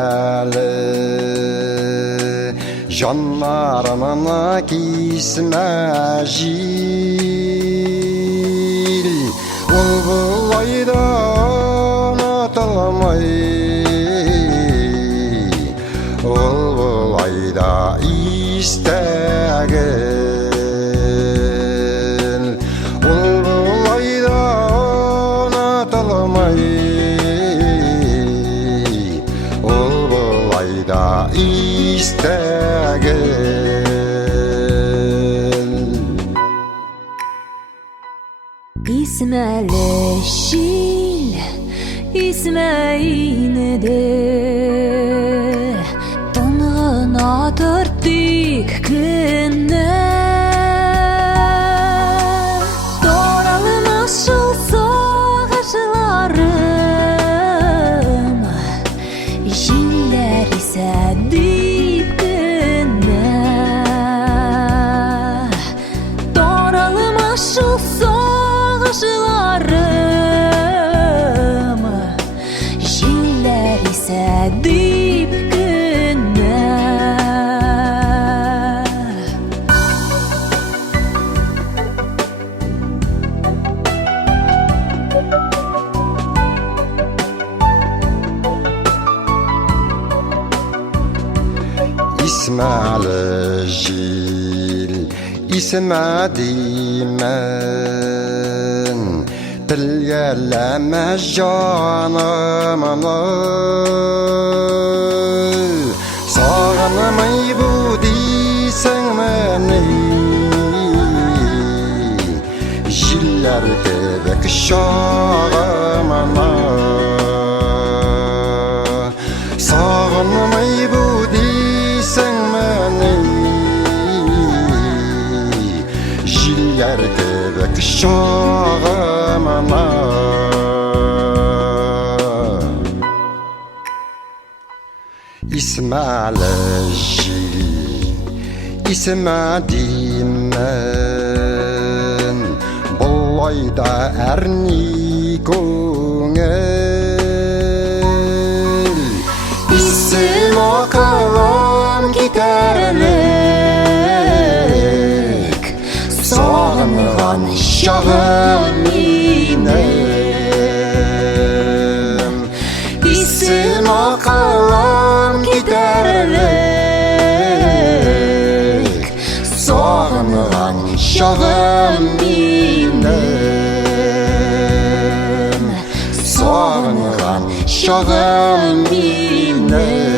әлі жанарына кисмә жил ол бұлай да ұнатылмай ол бұлай да истәгіл ол бұлай да ұнатылмай ол бұлай да истәгіл Исмәлі шил Исмәйінді Тынғына түрттік күнні Торалымыз жыл соғышыларым Жилләр исәдіп күнні Торалымыз жыл соғышыларым Жилләр исәдіп күнні Исмәлі жил Исмә деймін тілгәләмә жанымны сағынмай бұ дейсің мені жилләр кебек шағымны сағынмай бұ дейсің мені жилләр кебек шағымны Исмәлі жил Исмә деймін бұлай да әрни көңіл Исім ақылым кетерлік сағынған шағым менің Исім ақылым кетерлік сағынған шағым менің сағынған шағым менің